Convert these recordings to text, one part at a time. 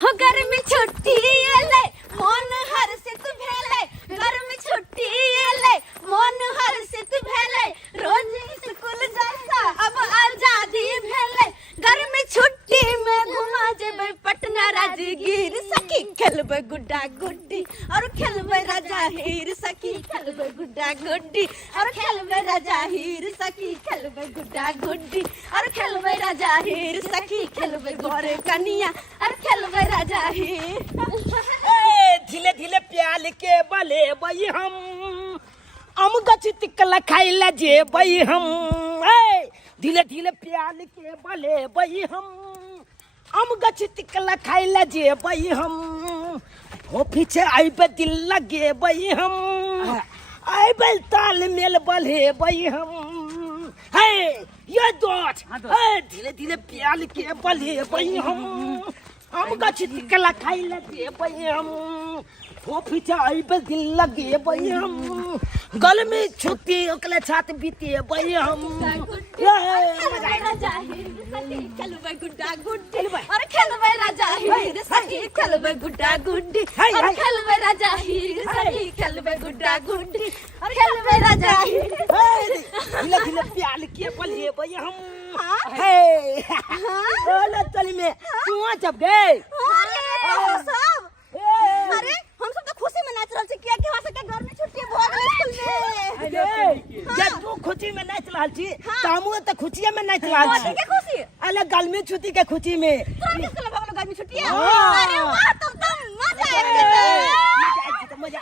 हो गर्मी छुट्टी एले मन हर्षित भेले गर्मी छुट्टी एले मन हर्षित भेले रोज स्कूल जाता अब आजादी भेले गर्मी छुट्टी में घुमा जेबे पटना राजगीर सखी खेलबे गुड्डा गुड्डी और खेलबे राजा हीर सखी खेलबे गुड्डा गुड्डी और खेलबे राजा हीर सखी खेलबे गुड्डा गुड्डी और खेलबे राजा हीर सखी खेलबे गोरे कनिया और खेलबे राजा हीर धीरे धीरे प्याल के बले बई हम गचित कला खाइला जे बई हम धीरे धीरे प्याल के बले बई हम गचित कला खाइला जे बई हम हो पीछे आइबे दिल लगे बई हम आइबे ताल मेल बले बई हम ये दोस्त धीरे धीरे प्याल के बले बई हम गचित कला खाइला जे बई हम हो पीछे आइबे दिल लगे बई हम गल में छुट्टी ओकले छात बीते बई हम राजा हीर सखी खेलबे गुड्डा गुड्डी और खेलबे राजा हीर सखी खेलबे गुड्डा गुड्डी और खेलबे राजा हीर सखी खेलबे गुड्डा गुड्डी और खेलबे राजा हीर धीरे धीरे प्याल के बले बई हम हे ओला तली में तू जब गए सब अरे हम सब तो खुशी में नाच रहल छी किया कि हो सके घर में छुट्टी भ गेल स्कूल में जब तू खुशी में नाच रहल छी त हमहु त खुशिये में नाच रहल छी के खुशी अले गर्मी छुट्टी के खुशी में तोर के स्कूल में गर्मी छुट्टी है अरे वाह तब तो मजा आ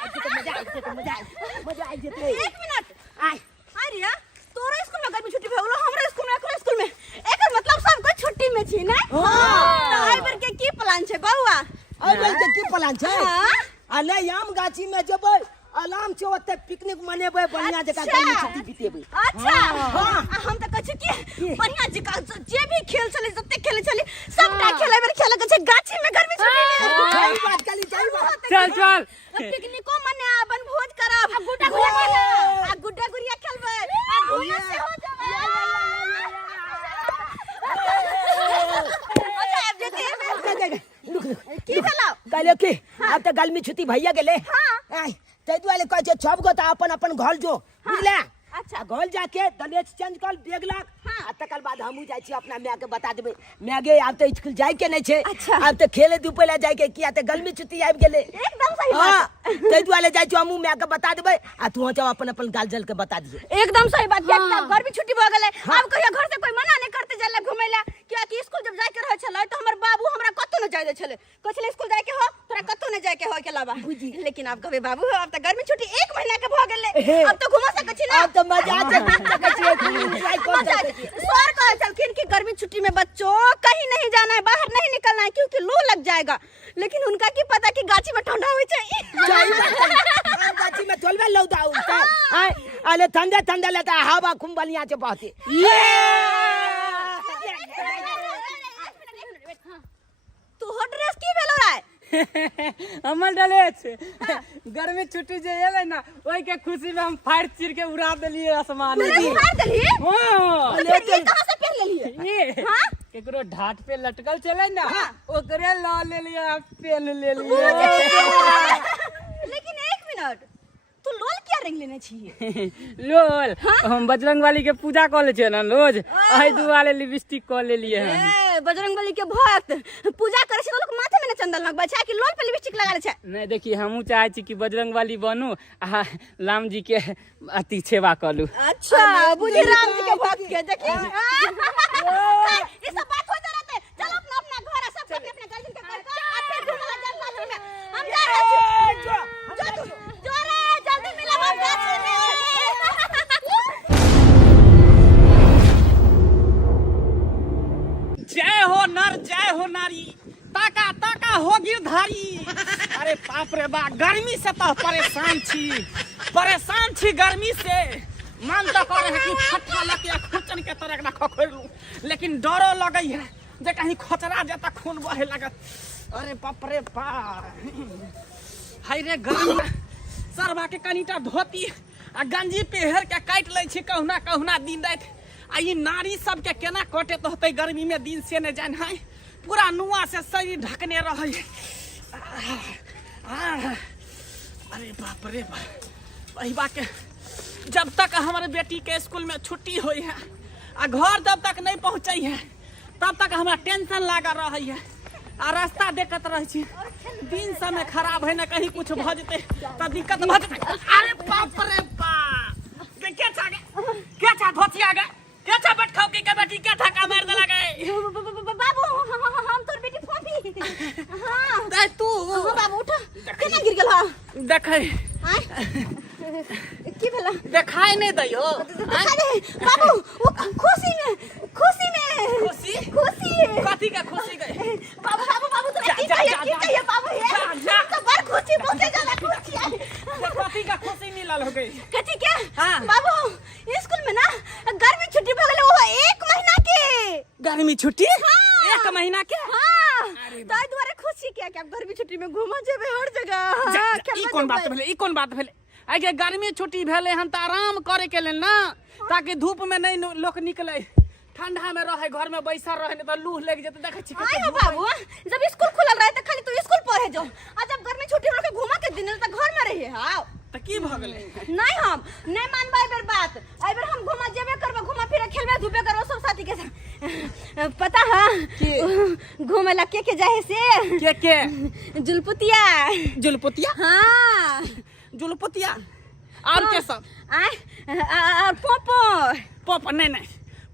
गया एक मिनट आई अरे तोरे स्कूल में गर्मी छुट्टी भ गेलो हमरा स्कूल में एकरो स्कूल में एकर मतलब सब कोई छुट्टी में छी ना हां त आइ बार के की प्लान छै बउआ आई बोल के की प्लान छै अले आम गाछी में जबै आराम से ओते पिकनिक मनेबै बढ़िया जका गर्मी छुट्टी बितेबै अच्छा हां हम त कहै छी कि बढ़िया जका जे भी खेल चले जते खेले चली सबटा खेले बेर खेले के छै गाछी में गर्मी छुट्टी में सही बात कली सही बात चल पिकनिको मने अपन भोज करब गुड्डा गुड़िया गुड्डा गुड़िया खेलबै भूया से हो जाबे की भेलौ कहले कि अब त गर्मी छुट्टी भैया गेले हां तै दुआरे कहै छै सब गो त अपन अपन घर जो बुझले अच्छा घर जाके दलेज चेंज कर बैग लाग आ तकर बाद हमहू जाय छी अपना माय के बता देबै माय गे आब त स्कूल जाय के नै छै आब त खेले धूपे ला जाय के किया त गर्मी छुट्टी आबि गेले एकदम सही बात तै दुआरे जाय छी हमहू माय के बता देबै आ तू जा अपन अपन गार्जियन के बता दिए एकदम सही बात किया गर्मी छुट्टी भ गेले अब कहियो घर से कोई मना नै करते जाले घुमै ला किया कि स्कूल जब जाय के रहै छलै त हमर बाबू हमरा कत्तो न जाय दे छलै कहै छलै स्कूल जाय के हो तोरा कत्तो न जाय के हो के अलावा लेकिन अब कहबे बाबू अब त गर्मी छुट्टी 1 महीना के भ गेले अब त घुमा सकै छी ना अब त मजा आ सकै छी एन्जॉय कर सकै छी सर कहे चलखिन कि गर्मी छुट्टी में बच्चों कहीं नहीं जाना है बाहर नहीं निकलना है क्योंकि लू लग जाएगा लेकिन उनका की पता कि गाछी में ठंडा होई छै गाछी में चलबे लौदा उनका अरे ठंडा ठंडा लेता हवा खूब बढ़िया से बहती तू हो ड्रेस की भेलो रे हमर डले छै गर्मी छुट्टी जे एले ना ओइ के खुशी में हम फाड़ चीर के उड़ा देलिए आसमान में फाड़ देलिए हां ले कहां से पहन लेलिए ये हां केकरो ढाट पे लटकल चले ना ओकरे ला लेलिए पेन ले लिए लेकिन एक मिनट तू लोल क्या रंग लेने छी लोल हम बजरंगबली के पूजा कर ले छै ना रोज एही दुआरे लिपस्टिक कर लेलिए हम बजरंगबली के भक्त पूजा करे छै लोग माथे में चंदन लगबै छै कि लोल पे लिपस्टिक लगा ले छै नहीं देखिए हमहू चाहे छी कि बजरंगबली बनू आ राम जी के अति सेवा करू अच्छा बुझी राम जी के भक्त के देखी ये सब बात होते रहते चलो अपना अपना घर सब अपने अपने गार्जियन के घर आ फिर घूमला जंगल में हम जा रहे छी जो रे जल्दी मिलब हम गाछी में जय हो नर जय हो नारी ताका ताका हो गिरधारी अरे बाप रे बा गर्मी से तो परेशान छी गर्मी से मन तो करे है कि फट्टा लके खुचन के तरह ना खखोर लूं लेकिन डरो लगई है जे कहीं खचरा जेता खून बहे लागत अरे बाप रे बा हाय रे गर्मी सरवा के कनीटा धोती आ गंजी पहर के काट ले छी कहना दिन रात आ ई नारी सब के केना कटे तो होते गर्मी में दिन से न जान है पूरा नुआ से शरीर ढकने रहे। अरे बाप रे बाप, वही बात के जब तक हमारे बेटी के स्कूल में छुट्टी हुई है आ घर जब तक नहीं पहुँचे है तब तक हमारा टेंशन लगा रही है आ रास्ता देखत रहे छी। दिन समय खराब है ना, कहीं कुछ भ जते तो दिक्कत भ जते। अरे बाप रे बाप, क्या छा धोती आ गए, क्या छा बैठ खाओ के बेटी क्या धक्का मार दे लगे। बाबू हम तोर बेटी फोफी। हां दे तू बाबू उठ, केना गिर गेल? देखे की भेला? देखाई नहीं दैयो। अरे बाबू वो खुशी में खुशी कथी का खुशी गए? बाबू तो की कहिए बाबू ये तो बड़ खुशी, बहुत ज्यादा खुशी है। कथी का खुशी मिलल हो गई? कथी के? हाँ। बाबू स्कूल में ना गर्मी छुट्टी भ गेले, वो 1 महीना के गर्मी छुट्टी? हाँ। 1 महीना के? हां ताई द्वारे खुशी के कि अब गर्मी छुट्टी में घूमा जेबे हर जगह। ई कौन बात भेले? आई के गर्मी छुट्टी भेले हम त आराम करे के लेल ना, ताकि धूप में नहीं लोग निकले, ठंडा में रहे, घर में बैसा रहे, नहीं तो लूह लग जेते। देखे छी आयो बाबू, जब स्कूल खुलल रहे त खाली तू स्कूल पढ़े जो, आ जब गर्मी छुट्टी रखे घुमा के दिन त घर में रहिए। हां त की भ गेले? नहीं हम नहीं मानबा एबर बात। एबर हम घुमा जेबे करबा, घुमा फिरे खेलबे धूपे करबो सब साथी के साथ। पता है घूमे ला के जाए से के जुलपुतिया। हां जुलपुतिया और के सब और पोपो नहीं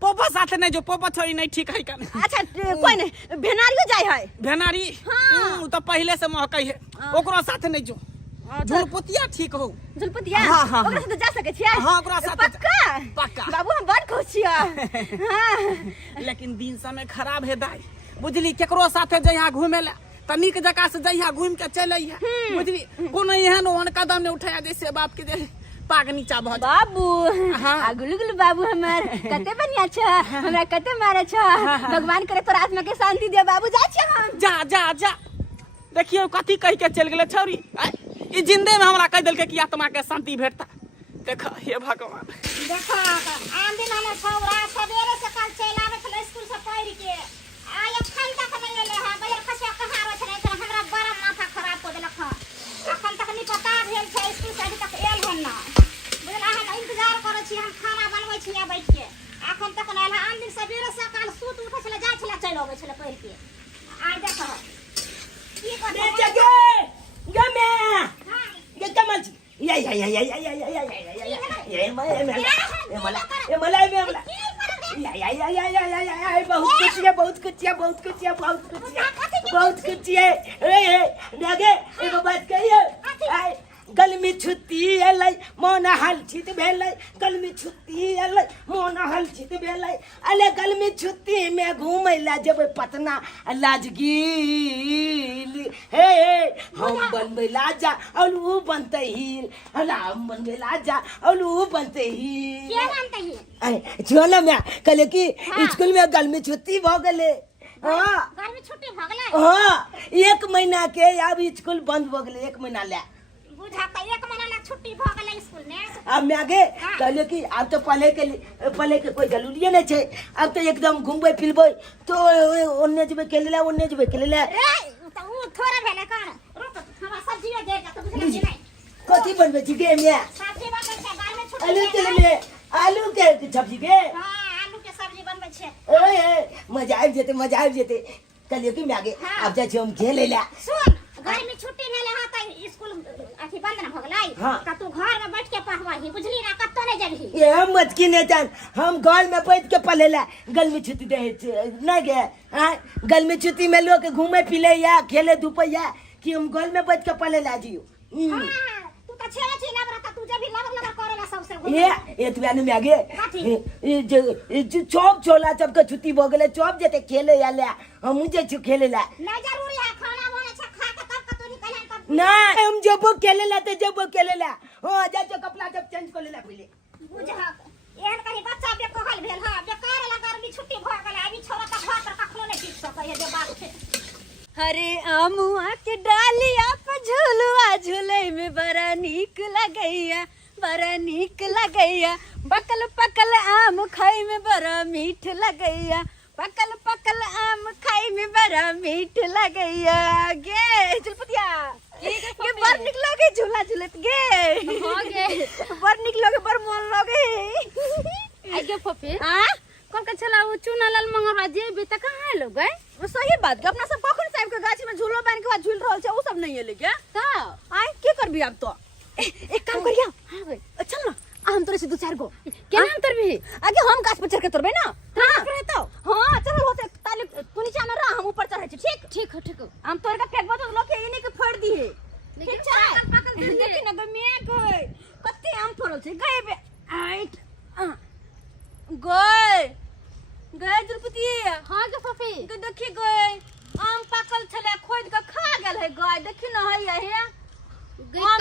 पोपो साथे नहीं, जो पोपो छोरी नहीं ठीक है। अच्छा कोई नहीं, भेनारियो जाय है। भेनारी हाँ। तो पहले से महकई है, ओकरो साथे नहीं जो। जुलपुतिया ठीक हो? जुलपुतिया हाँ। ओकरा साथे जा सके छियै? हाँ ओकरा साथे पक्का बाबू हम बड़ खुश छियै। हां लेकिन दिन समय खराब है दाई, बुझली, केकरो साथे जइहा घूमे ला त नीक जगह से जइहा, घूम के चल अइहा, बुझली। कोनो एहन ओहन कदम नहीं उठाया जैसे बाप के जे पाग नीचा भ जा। बाबू हाँ। गुलगुल बाबू हमर कते बढ़िया छ, हमरा कते मारे छ। भगवान करे तोर आत्मा के शांति दे बाबू। जा छ हम। जा देखियो कथी कह के चल गेले छौरी। ई जिंदे में हमरा कह देलके कि आत्मा के शांति भेटता। देखा हे भगवान, देखो आन दिन हम छौरा सवेरे से कल चल आवे छले स्कूल से पढ़ के, आय अखन तक नहीं एले हां। बैर खसे कहां आवे छले त हमरा बड़ा माथा खराब कर देलक हां। अखन तक नहीं पता भेल छै स्कूल से अभी तक एल हन ना। बुझला हम इंतजार करे छी, हम खाना बनबै छी या बैठ के, अखन तक नहीं एल। आन दिन सवेरे से कल सूत उठे छले, जाय छले, चल आवे छले पढ़ के। आय देखो की कर दे गे मैं हां ये कमल या बहुत कुछ है। एगो बात कहिए, कल में छुट्टी एलै मोन हलचित भेलै, कल में छुट्टी एलै मोन हलचित भेलै। अले कल में छुट्टी में घूमै ला जेबै पटना लाजगील। हे हम बनबै लाजा और ऊ बनतै हिल, हम बनबै लाजा और ऊ बनतै हिल। के जानते ही अरे चलो मैं कहले कि स्कूल में कल में छुट्टी भ गेलै। हां गर्मी छुट्टी भ गेलै। हां 1 महीना के अब स्कूल बंद भ गेलै, 1 महीना ले। बुझा त 1 महीना ला छुट्टी भ गेलै स्कूल में। अब मैं आगे कहले कि अब तो पढ़े के कोई जरूरी नहीं छै, अब तो एकदम घूमबे फिरबे, तो ओन्ने जबे खेले ओन्ने जबे खेले। ए त उ थोड़ा भेले कर रुक, हमरा सब्जी दे जा त बुझले कि नहीं। कथी बनबे छी गे मैं? सब्जी बनबै छै, गाय में छुट्टी आलू भेल के में आलू के सब्जी के। हां आलू के सब्जी बनबै छै। ओए मजा आबि जेते कहलिए कि मैं आगे अब जाय छी हम खेले ला। सुन गर्मी छुट्टी ने ले हां त स्कूल अथी बंद न भ गेलै त तू घर में बैठ के पढ़बही, बुझली ना, कत्तो नहीं जबही। ये हम मत की ने जान, हम घर में बैठ के पढ़े ला। गर्मी छुट्टी दे नहीं गे, गर्मी छुट्टी में लोग घूमे फिरे या खेले धूपे या कि हम घर में बैठ के पढ़े ला जियो। हां तू त छेले छी ना बरता, तू जब भी लबर करेला सबसे ये तुआने में आगे चौक छोला जब के छुट्टी भ गेले, चौक जेते खेले या ले, हम जे छु खेले ला। नहीं जरूरी है, खाना बने छै, खा के तब कतो निकल कर। ना हम जब खेले ला तो जब खेले ला। हां जा जो कपड़ा जब चेंज कर लेला पहले। बुझा एहन कहीं बच्चा बेकहल भेल। हां बेकार ला गर्मी छुट्टी भ गेलै, अभी छोरा त घर पर कखनो नहीं टिक सकै है, जे बात छै। हरे आमुआ के डालिया पे झुलुआ झूले में बड़ा नीक लगैया, बड़ा नीक लगैया। पकल पकल आम खाई में बड़ा मीठ लगैया, पकल पकल आम खाई में बड़ा मीठ लगैया गे चुलपुतिया ये बर निकलोगे झूला झूलत गे हो गे बर निकलोगे बर मन लोगे आगे फफे हां कल के चला वो चूना लाल मंगरवा जे भी त कहां है लोग गए वो सही बात के अपना सब कखन साहब के गाछी में झूलो बांध के बाद झूल रहल छै वो सब नहीं है लेके त आय के करबी अब तो एक काम करिया हां भाई चल ना हम तोरे से दो चार गो केना अंतर भी आगे हम गाछ पर चढ़ के तोरबे ना हां रहतो हां चल होते ताले तू नीचे में रह हम ऊपर चढ़े छी ठीक ठीक हो ठीक हो हम तोर का फेंकबो तो लोग के इने के फोड़ दी है लेकिन ठीक छै पाकल पाकल दे दे देखि ना गमे गय कते आम फड़ल छै गए बे आइट गय गय जुलपुती हां गे फफे के देखि गय आम पाकल छले खोद के खा गेल है गय देखि ना है हे आम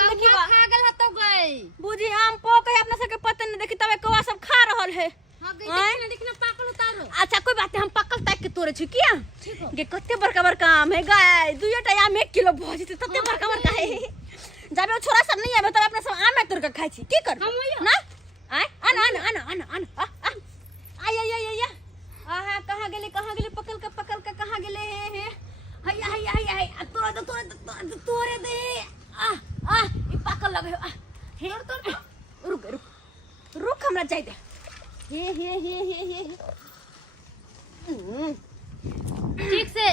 देखी खा गेल हतो गए बुझी आम पोक है अपना सबके पता नहीं देखि तबे कौवा सब खा रहल है हां गए देखना पाकल उतारो अच्छा कोई बात नहीं हम पकल ताक के तोड़े छी किया ठीक हो गे कते बड़का बड़का आम है गाय दुइटा आम 1 किलो भ जते तते बड़का बड़का है जाबे छोरा सब नहीं आबे तब अपना सब आम तोड़ के खाइ छी की कर हम होइयो ना आय आन आय आय आय आय आहा कहां गेले पकल के कहां गेले हे हैया तोरे दे आ ई पाकल लगे हे रुक हमरा जाय दे हे ठीक से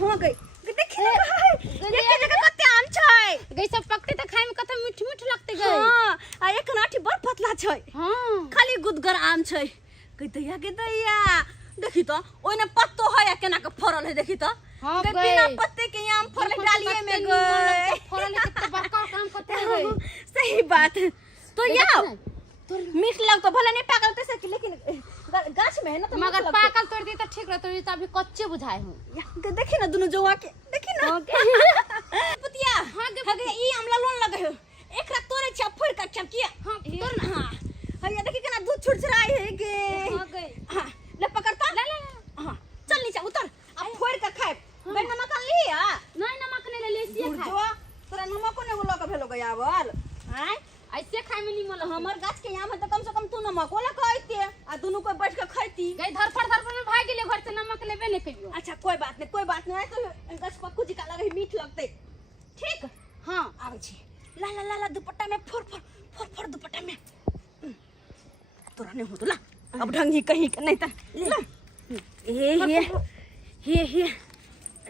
हो गई देखिए ये जगह कते आम छै गई सब पकते त खाए में कते मीठ मीठ लगते गए हां आ एक नाठी बड़ पतला छै हां खाली गुदगर आम छै के दैया देखि तो ओइने पत्तो है या केना के फरल है देखि तो हां के बिना पत्ते के आम फरल डालिए में गए फरल कितना बड़का काम करते हैं सही बात तो या मीठ लग तो भले नहीं पाकल तैसे कि लेकिन गाछ में है ना तो मगर पाकल तोड़ दी तो ठीक रहतो ये तो अभी कच्चे बुझाए हूं देखि ना दोनों जवा के देखि ना पुतिया हां गे ई आमला लोन लगे हो एकरा तोरे छ फोड़ के छ किया हां तोड़ ना हां हैया देखि केना दूध छुड़छुड़ाई है गे हां गई हां ले पकड़ता ले हां चल नीचे उतर अब फोड़ के खाए बे नमक लिया नहीं नमक नहीं ले लेसिए खाए जो तोरा नमक ने होलो के भेलो गयावल हैं ऐसे खाए में नहीं मन हमर गाछ के आम है तो कम से कम तू नमक वाला खाइते आ दोनों कोई बैठ के खाइती गई धरफड़ में भाग गेले घर से नमक लेबे नहीं कहियो अच्छा कोई बात नहीं तो गछ पक्कू जी का लगे मीठ लगते ठीक हां आवे छी ला दुपट्टा में फोड़ दुपट्टा में तोरा नहीं हो तो ला अब ढंग ही कहीं का नहीं था ला हे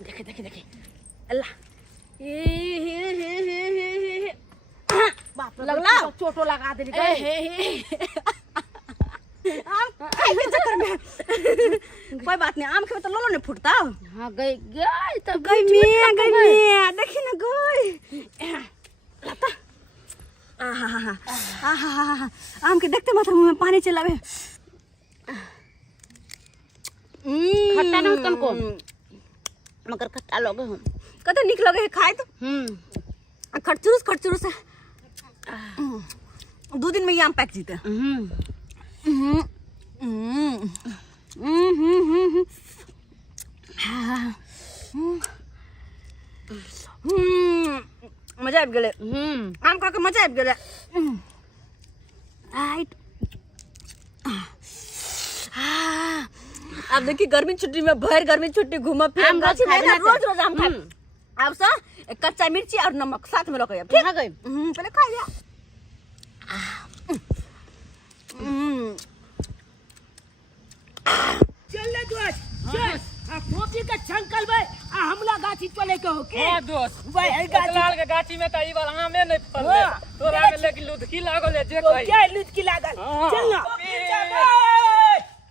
देखे अल्लाह हे बाप रे लगला चोटो लगा दे आम खाए के चक्कर में कोई बात नहीं आम खाए तो लोलो नहीं फूटता हां गई तो गई में देखी ना गई लता आहा आम के देखते मात्र मुंह में पानी चलावे खट्टा ना तन को मगर खट्टा लगे हम कते निक लगे है खाए तो खटचुरुस 2 दिन में ये आम पैक जीते मजा आबि गेले आम खा के मजा आबि गेले राइट अब देखिए गर्मी छुट्टी में भर गर्मी छुट्टी घूमा फिर आम गाछ खाए ना रोज आम खाए अब सा एक कच्चा मिर्ची और नमक साथ में रखो ठीक है पहले खा लिया चल ले दोस्त चल आ कॉपी का छंकल भाई आ हमला गाछी चले के हो के हां दोस्त भाई है गाछी लाल के गाछी में त ई बार आमे नहीं फलले तोरा में लेकिन लुधकी लागल है जे कही क्या लुचकी लागल चल ना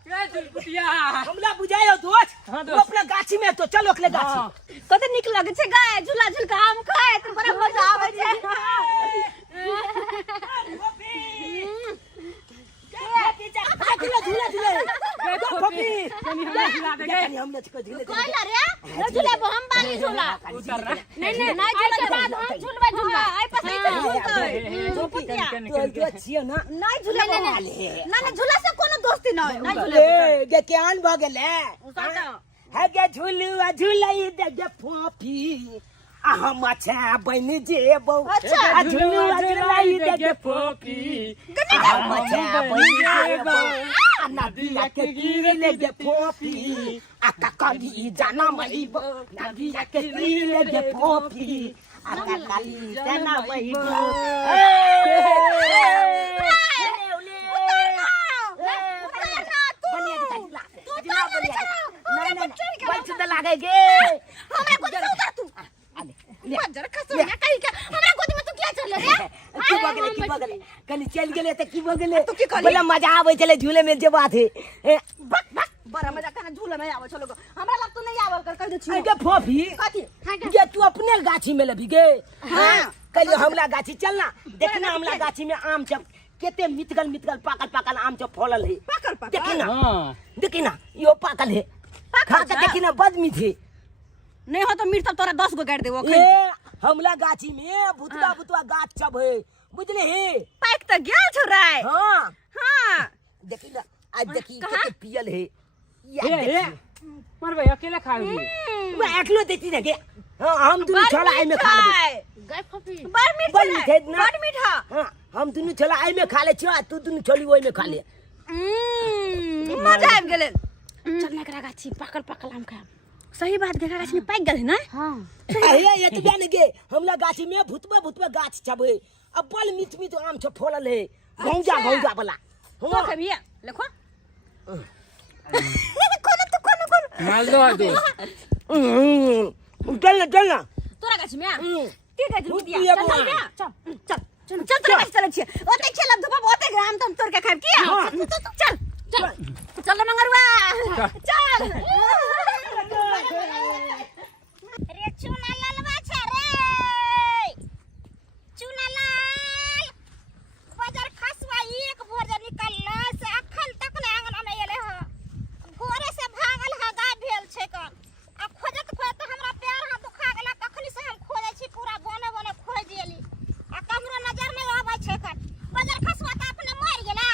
क्या जुलपुटिया हमला बुझायो दोस्त हाँ, तू दोस्त। अपना गाछी में तो चल ओकले गाछी कते निक लगे छे गाय झूला झूल के आम खाए तो बड़ा मजा आवे छे हमने झूले कोइला रे झूले हम बानी झूला नहीं झूला बाद हम झूलबे झूला आई पर नहीं झूलतिया नहीं झूले ना झूला से कोनो दोस्ती ना नहीं झूले गे केहन भ गेले है गे झूलुआ झूलाई दे गे फोफी हम अच्छा बन जेबो अच्छा झूलुआ झूलाई दे गे फोकी हम अच्छा बन जेबो नदिया के तीरे गे फोफी आका काली जाना मईबो नदिया के तीरे गे फोफी आका काली जाना मईबो लागे गे हमरा गोदी में उतर तू जरा खसो ना कहीं का हमरा गोदी में तू क्या चल रे की बगले कनी चल गेले त की बगले बोले मजा आवे चले झूले में जे बात है बड़ा मजा करना झूले में आवे चलो हमरा लग तो नहीं आवे कर कह दे छी के फोफी कथी ये तू अपने गाछी में लबी गे हां कल हमला गाछी चलना देखना हमला गाछी में आम सब केते मितगल पाकल आम सब फलल है पाकल देखी ना यो पाकल है खा के देखी ना बदमी थे नहीं हो तो मीट तब तोरा 10 गो गाड़ देबो ए हमला गाछी में भुतवा गाछ सब है बुझले है पाक त गेल छोराय हां देखी ना आज देखी केते पियल है ए पर भाई अकेले खाओगी मैं अकेले देती ना के हम दोनों छोला आई में खा लेबे गए फफी बड़ मीठा हां हम दोनों छोला आई में खा ले छ तू दोनों छोली ओई में खा ले मजा आबि गेले चल ना करा गाछी पाकल आम खाम सही बात देखा गाछी में पाक गेल है ना हां ये तो जान गे हमला गाछी में भुतवा गाछ छबे अब बल मिट आम छ फलल है भौजा वाला तो कभी देखो कोन माल दो चल तोरा गाछी में ती गाछ रुतिया चल तोरा गाछ चल छी ओते खेलब धुपब ओते ग्राम तुम तोर के खाब की चल मंगरुआ चल रे चुना लालवा छ रे चुना लाल बाजार खसवा एक भोर निकलला से अखन तक ने आंगन में एले ह गोरे से भागल ह गा भेल छै कन आ खोजत हमरा पैर हाथ दुखा गेला तखनी से हम खोजै छी पूरा बने खोज देली आ कमरो नजर में आबै छै कन बाजार खसवा त अपने मर गेला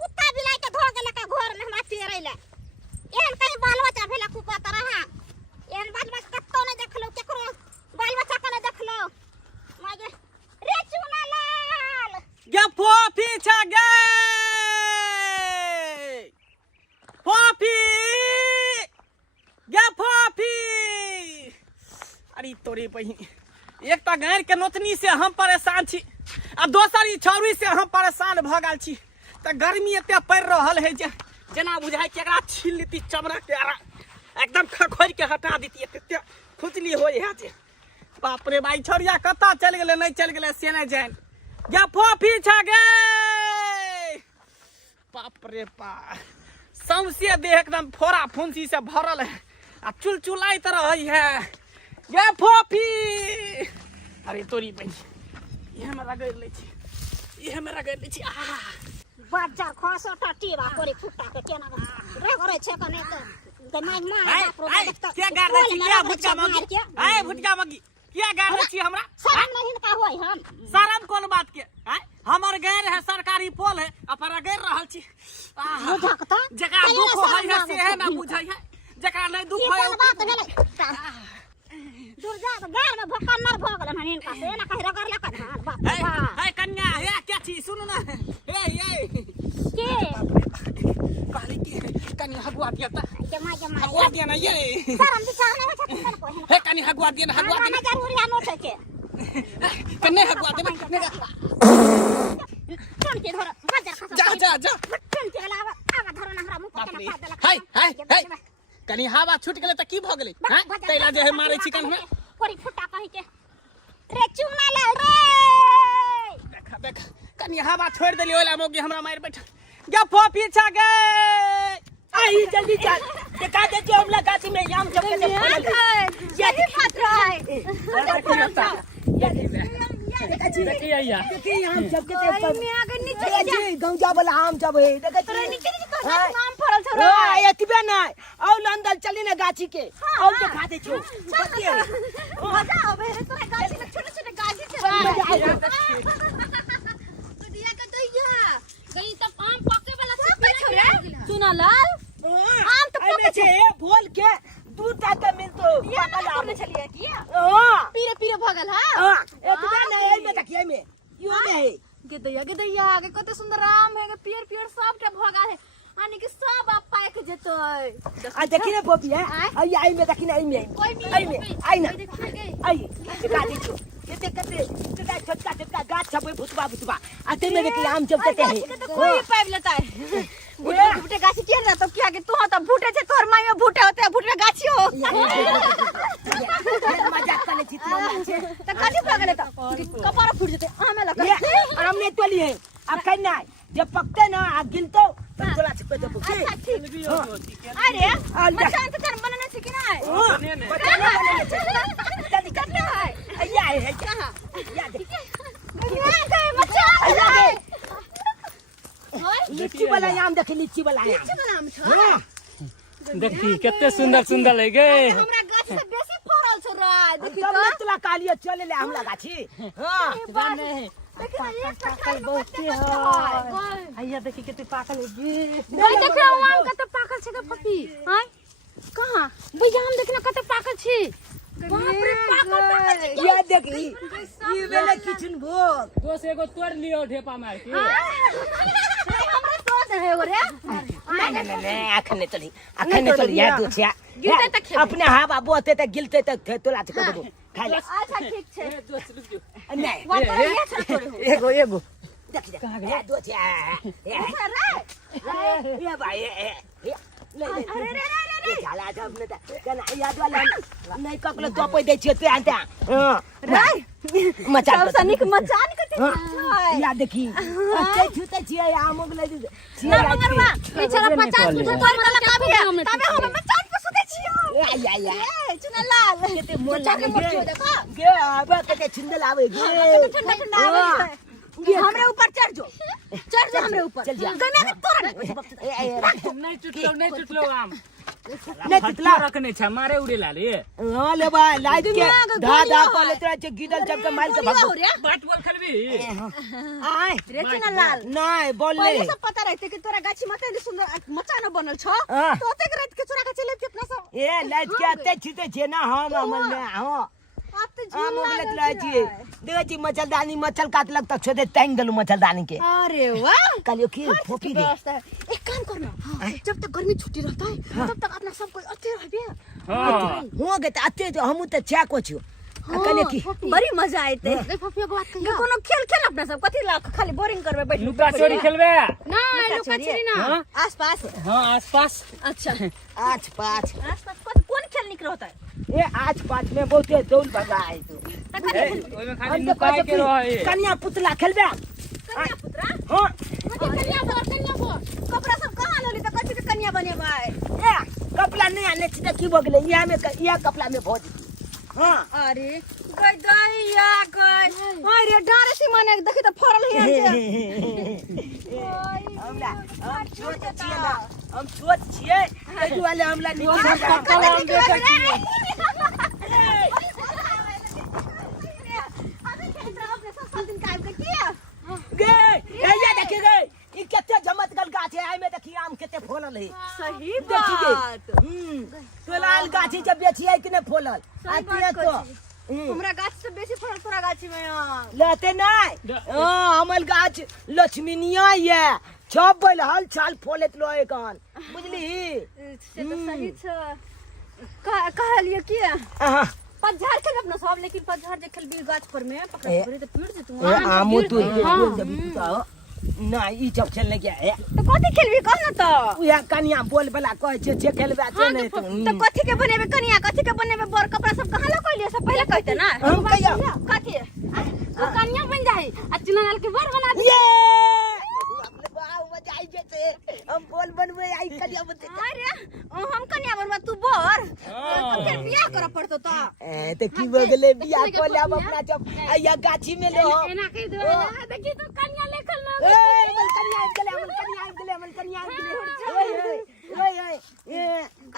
कुत्ता बिलाई के धो गेला का घर में हमरा तेरैला एहन कहीं बाल बच्चा भेला कुपा तरह एहन बाल बच्चा कत्तो नहीं देखलो केकरो बाल बच्चा के नहीं देखलो मागे रे चुना लाल गे फोफी छ गे फोफी गे फोफी अरे तोरे बहिन एक त गायर के नोतनी से हम परेशान छी आ दोसर ई छौरी से हम परेशान भ गेल छी त गर्मी एते पड़ रहल है जे जेना बुझाय केकरा छील लीती चमड़ा के एकदम खखोर के हटा देती एते खुजली होय है जे बाप रे भाई छोरिया कत्ता चल गेले नहीं चल गेले से नहीं जान गे फोफी छ गे बाप रे बा सौंसे देह एकदम फोड़ा फुंसी से भरल है आ चुलचुलाई तरह है गे फोफी अरे तोरी बहिन ये हमरा गइर ले छी आ बाजार खसो टीवा कोरी फुट्टा के केना रे करे छै कने त माग मार क्या गाड़ दे छी क्या भुटका मगी आए भुटका मगी क्या गाड़ दे छी हमरा शरम नहीं का होय हम शरम कोन बात के हमर गैर है सरकारी पोल है अपरा गैर रहल छी बुझकता जकरा दुख होय है से है ना बुझाय है जकरा नहीं दुख होय बात भेलै दूर जा गार में भक्का मर भ गेलन हन इनका से ना कहि रगड़ लका धान बाप है कन्या है क्या छी सुन ना ये के कहली की कन्या हगवा दिया ता जमा हगवा दिया ना ये शरम बिचार नहीं होय छथिन को है कन्या हगवा दिया ना हगवा ना जरूरी आ नोट के कन्या हगवा दे कोन के धर बाजार खसो जा कोन के अलावा आवा धरो ना हमरा मुंह पर केना फाड़ देलक हाय कनी हवा छूट गेले त की भ गेले हैं तैला जे है मारै चिकन में कोरी फुट्टा कहि के रे चुना लाल रे देख कनी हवा छोड़ देली ओला मोगी हमरा मार बैठ गे फोफी छ गे आई जल्दी चल देखा दे जो हमला गाछी में आम सब के ये पात्र देखिए या देखी आम सब के में आगे नीचे जी गौजा वाला आम सब है देखा तोरा नीचे का नाम फरल छोरा एतबे नहीं और अंदर चली ना गाछी के और दिखा दे छो मजा आवे रे तोरा गाछी में छोटे गाछी से दिया के दैया गई त आम पके वाला से छोरा चुना लाल आम तो पके छे बोल के दूध तक मिलतो पकल आम चलिए किया हां पीरे भगल हां एतबे नहीं में देखिए में यो में है गे दैया आगे कते सुंदर आम है गे पियर सब के भगा है आने के आ देखी ना पोपी है आई में देखी ना आई में आई ना आई गाड़ी छो ये कते छोटका गाछ छपे भुतबा आते में देखी आम चलते हैं कोई पाइप लेता है भूटे गाछी के ना तो क्या कि तू तो भूटे से तोर माई में भूटे होते भूटे गाछी हो मजाक करे चित्रा तो काटी पकड़े तो कपारा फूट जते हमें लगा और हमने तो लिए अब करना है जब पकते ना आग गिलतो तो थोड़ा छिपे तो अच्छा ठीक अरे मचान तो तेरे बनने सीखी ना है जल्दी करना है या है कहां या देख मचान है लीची वाला आम देख लीची वाला नाम था देखी कितने सुंदर सुंदर लगे हमरा गाछ से बेसी फरल छ रे देखी तब तुला कालिया चले ले हम लगा छी हां जाने पाकल बहुत है आइया देखी कितने पाकल है नहीं देख रहा हूं आम कते पाकल छै के पपी हां कहां बुझा हम देखना कते पाकल छी बाप रे पाकल छी या देखी ई वेले किचन भोग दोस एगो तोड़ लियो ढेपा मार के हमरा सोच है रे नहीं अखने चली या दो छिया अपने हवा बोते त गिलते त तोला छ कदो खा ले अच्छा ठीक छै दोस रुक जो नहीं वो तो ये छ तोरे हो एगो देख जा दो छिया ये भाई ले अरे झाला जब ने कना याद वाला नहीं ककले दपै दै छियै ते आनता रे मचान सब सनिक मचान कते छै या देखी ते छुते छियै आमोग ले ना मगरवा ई चला 50 फुट तोर कला का भी तबे हम मचान पे सुते छियै या ए चुना लाल केते मोन मचान लागे पे देखो गे आबा केते छिंदल आवे गे ठंडा ठंडा आवे हमरे ऊपर चढ़ जो हमरे ऊपर चल जा गमे के तोरा नहीं चुटलो आम नहीं चुटला रखने छ मारे उड़े लाले हां ले भाई लाइट के धा कॉले तोरा जे गिडल जब के मार के भाग बात बोल खलबी आय रे चुना लाल नहीं बोल ले पहले सब पता रहते कि तोरा गाछी में इतनी सुंदर मचान बनल छ तो ओते के रात के चोरा के चले कितना सब ए लाइट के आते छिते छे ना हम अमल में हां अब तो हम बोलत रह छी देखै छी मच्छरदानी मच्छर काटलक तक छोदे टांग देलु मच्छरदानी के अरे वाह कालियो की फोपी दे एक काम करना जब तक गर्मी छुट्टी रहता है तब तक अपना सब कोई अते रहबे हां हो गए अते हम त छा को छु कने की बड़ी मजा आइते फफिया को बात कहियो कोनो खेल खेल अपना सब कथि ला खाली बोरिंग करबे बैठ लुका चोरी खेलबे ना लुका चोरी ना आसपास हां आसपास अच्छा आठ पाँच आसपास कौन खेल निक रहता है ए आठ पाँच में बहुते दौड़ भगा है तो ओइ में खाली लुका के रहे कन्या पुतला खेलबे कन्या पुत्रा हां कन्या बोल कपड़ा सब कहां लेली त कथि के कन्या बने भाई ए कपड़ा नहीं आने छिते की हो गेले या में या कपड़ा में भोज हां अरे गई दैया गई अरे डारे सी माने देखि त फरल है हम सोच छिए ना हम सोच छिए एहि वाले हमला निकल पक्का आम देख गे या देखि गे ई केते जमतगल गाछ है आई में देखि आम केते फलल है सही देखि बात तो लाल गाछी जब बेचिए कि नहीं फलल आतिए तो हमरा गाछ से बेसी फरल तोरा गाछी में लेते नहीं हां हमल गाछ लक्ष्मीनिया ये छब बैल हल छाल फोलेत लो एकन बुझली से तो सही छ कहलिए कि हां पतझड़ खेल अपना सब लेकिन पतझड़ जे खेल बिल गाछ पर में पकड़ पड़े तो पीड़ जे तू आमो तो जब तो ना ई सब खेलने के है तो कथि खेलबी कह न तो या कन्या बोल वाला कहे छे खेलबे छे नहीं तो कथि के बनेबे कन्या कथि के बनेबे बर कपड़ा सब कहां ला कहलिए सब पहले कहते ना हम कहिया कथि तू कन्या बन जाई आ चुनाल के बर बना दे ये वाह मजा आई जेते हम बोल बनवे आई कन्या बनते अरे हम कन्या बनबा तू बर तो फिर बियाह कर पड़तो तो ए तो की हो गेले बियाह को लेब अपना जब या गाछी में लो एना कह दे देखी तू कन्या लेखल ना ए मन कन्या आब गेले ओए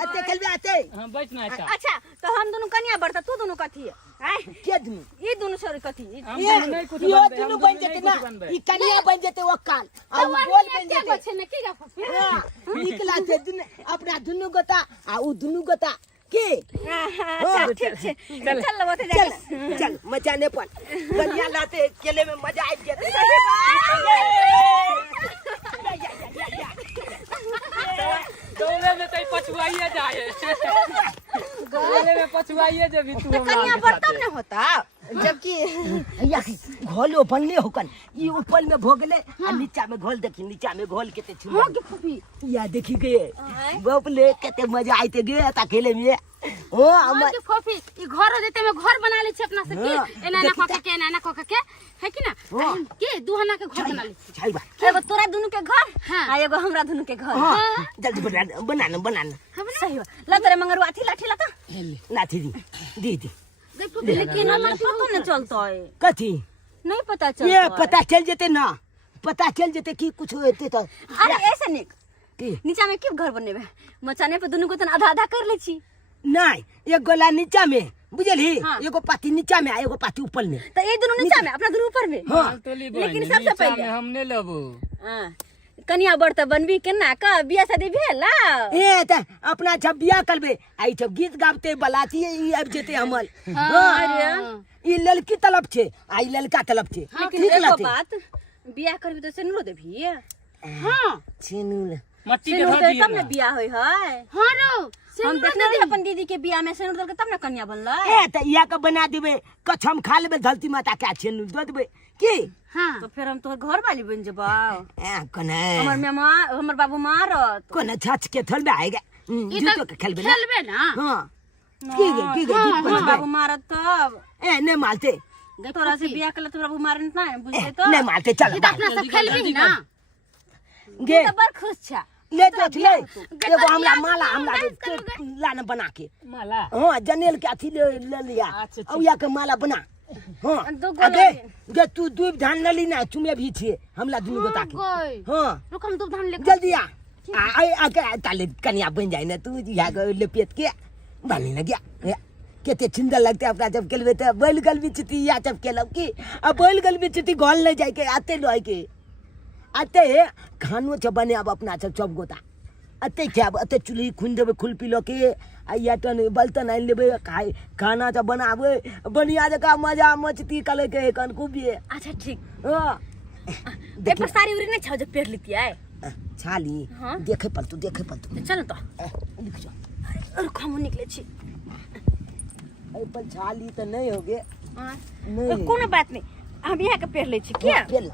आते खेलबे आते हां बैठ ना अच्छा अच्छा तो हम दोनों कन्या बढ़ता तू दोनों कथी है के दुनु ये दोनों सर कथी ये यो दुनु बन जेते ना ई कन्या बन जेते वो काल आ बोल बन जेते छे ने की जा निकला से दुनु अपना दुनु गोता आ उ दुनु गोता के अच्छा ठीक छे चल लो ते जा चल मचाने पर कन्या लाते केले में मजा आ जेते सही बात दौड़े में तई पछुआइए जेबी तू तो हमरा कन्या आगे बर्तन साथे। न होता जबकि या घोल ओपनले होकन ई ऊपर में भोगले आ नीचा में घोल देखी नीचा में घोल केते हाँ छुम के फूफी या देखी गए बाप ले केते मजा आइते गे ता खेले में ओ हाँ हमर के फूफी ई घर देते में घर बना ले छी अपना से की हाँ, एना ना देखी कके के एना ना कके के है कि ना हाँ। के दुहना के घर बना ले छी छाई बा एगो तोरा दुनु के घर आ एगो हमरा दुनु के घर हां जल्दी बना सही बा ला तेरे मंगरू अथी लाठी ला त लाठी दी देख फूफी लेकिन हमरा पता नहीं चलता है कथी नहीं पता ये चलता पता चल जेते ना पता चल जेते कि कुछ होते तो अरे ऐसे निक की नीचा में क्यों घर बनेबे मचाने पे दुनु को तन आधा आधा कर ले छी नहीं एक गोला नीचा में बुझली हाँ। एगो पाती नीचा में आ एगो पाती ऊपर में तो ये दोनों नीचा में अपना दोनों ऊपर में हाँ। टोली लेकिन बहन, सबसे नीचा पहले में हमने लेबो हां कन्या बड़ त बनबी केना का बियाह शादी भेला ए त अपना जब बियाह करबे आई जब गीत गाबते बलाती ई आब जेते हमल हां ई लड़की तरफ छे आई लड़का तरफ छे लेकिन ठीक एगो लगते बात बियाह करबी तो सेनुरो देबी हां चिनुल मट्टी के सेनुरो धो दे दिए तब ना ना। बियाह होई है हां रो हम देखने रही अपन दीदी के बियाह में सेनुर दल के तब ना कन्या बनला ए त इया के बना देबे कछम खा लेबे धरती माता के चिनुल दे देबे की हां तो फिर हम तो घर वाली बन जबा ए कने हमर मेमा हमर बाबू मारत कोने छछ के थलबे आएगा जूतो के खेलबे ना खेलबे ना हां की गीत हमर बजबे बाबू मारत तब ए ने मालते तोरा से बियाह करला तोरा बाबू मारत ना बुझे तो ने मालते चल अपना सब खेलबी ना गे तो बड़ खुश छा ले देख ले एगो हमरा माला हमरा लाना बना के माला हां जनेल के अथी ले लिया अच्छा, अच्छा। औया के माला बना हां दो गो अगे जे तू दूब धान न ली ना तुमे भी छे हमला दुनु गोता के गई हां रुक हम दूध धान ले जल्दी आ आके ताले कन्या बन जाए ना तू या लपेट के बानी न गया केते सुंदर लगते अपना जब केलबे त बैल गल भी चिती या जब केलब की अब बैल गल भी चिती गोल ले जाए के आते लय के आते खानो छ बने अब अपना सब गोता अते क्या अते चुल्ही खुन देबे खुल पी लो के आ या टन बलतन आन लेबे खाए खाना त बनाबे बढ़िया जका मजा मचती कले के कन खूबी अच्छा ठीक हां ए पर सारी उरी नहीं छाव जो पेड़ लेती है छाली हाँ। देखे पल तू चल तो लिख जा और खामो निकले छी ए पर छाली त नहीं होगे नहीं कोनो बात नहीं हम यहाँ के पेड़ ले छी क्या पेल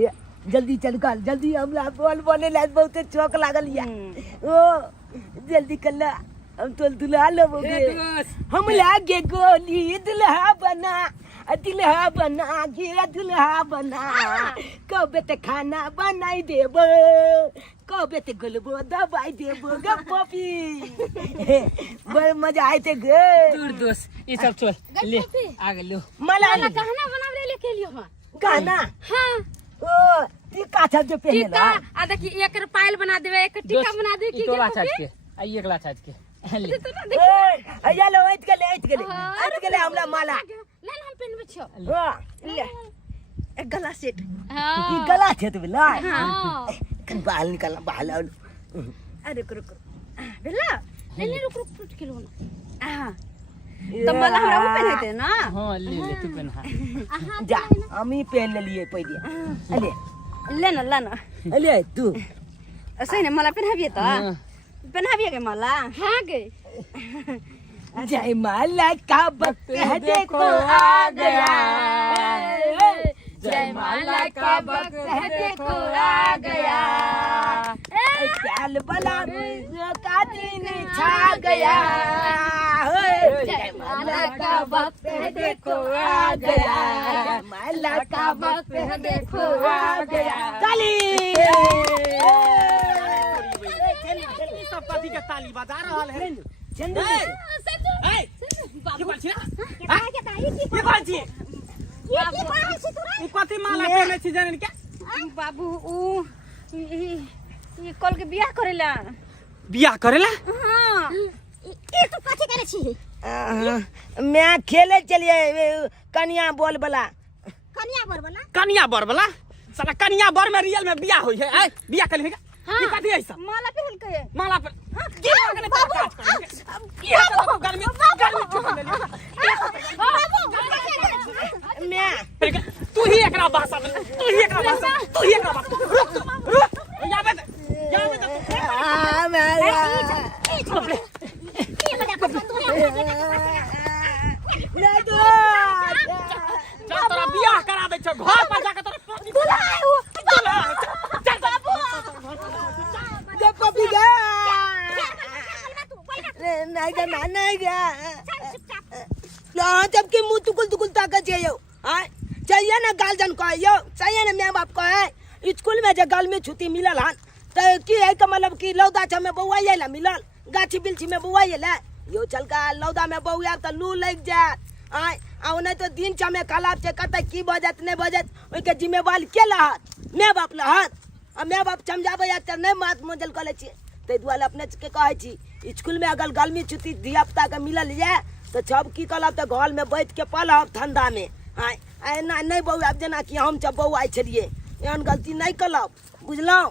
ये जल्दी चल कर जल्दी हमला बोल बने लाज बहुत चौक लागल या ओ जल्दी कर ला हम तो दुल्हा लोगे हम लागे गोली दुल्हा बना गे दुल्हा बना कबे ते खाना बनाई देबो कबे ते गलबो दबाई देबो ग पपी बड़ मजा आइते गे दूर दोस्त ये सब छोड़ ले आगे लो मला कहना बना ले के लियो हां गाना हां ओ ती काठा जो पहने टीका आ देखी एक पायल बना देबे एक टीका बना दे की तोला छाज के आई एकला छाज के ले ए या लो ऐत गेले हमरा माला ले हम पेनबे छियो हां ले एक गला सेट ई गला छे तो ला हां कन बाल निकाल बाल अरे रुक बेला ले रुक फुट के लो ना हां तो माला हमरा वो पहनते ना हां ले तू पहना जा हम ही पहन लिए पहले ले ना ले तू ऐसे ने माला पहनाबिए तो पहनाबिए के माला हां गई जय माला का वक्त है देखो आ गया जय माला का वक्त है देखो आ गया चाल बला का दिन छा गया जय माला का वक्त है देखो आ गया जय माला का वक्त है देखो आ गया काली सब पति के ताली बजा रहल है चंदू ए ये बोल छी ना ये बोल छी ई कथि माला पहने छी जाने क्या बाबू ऊ ये कल के बियाह करेला बियाह करेला हां ये तो कथि करे छी मैं खेले चलिए कन्या बोल बला कन्या बर वाला साला कन्या बर में रियल में बियाह होई है बियाह कर लेगा ये कथि है सब माला पहन के माला पर की लगने की गर्मी छुट्टी ले मैं तू ही एकरा भाषा रुक याबे घर पर जाकर तोरे पति बुलाए वो चल बाबू गे पपी गे तू बैठ रे नहीं गे नहीं गे चुपचाप ना जब के मुंह तुकुल ताकत चाहिए हां चाहिए ना गार्जियन को यो चाहिए ना मां बाप को है स्कूल में जे गर्मी छुट्टी मिलल हन त की है का मतलब की लौदा छ में बउआ आइला मिलल गाछी बिलछी में बउआ आइला यो चल का लौदा में बउआ त लू लग जात आय आ नहीं तो दिन छ में कलाब से कत की बजत नहीं बजत ओइ के जिम्मेवारी के लहत मां बाप लहत आ मां बाप समझाबे या त नहीं मात मोजल कले छी ते दुआले अपने के कहै छी स्कूल में अगर गर्मी छुट्टी धिया पुता के मिलल जाए तो सब की कलब तो घर में बैठ के पढ़ब ठंडा में आय एना नहीं बउआ जेना कि हम जब बउआ छलिए एहन गलती नहीं कलब बुझलौ।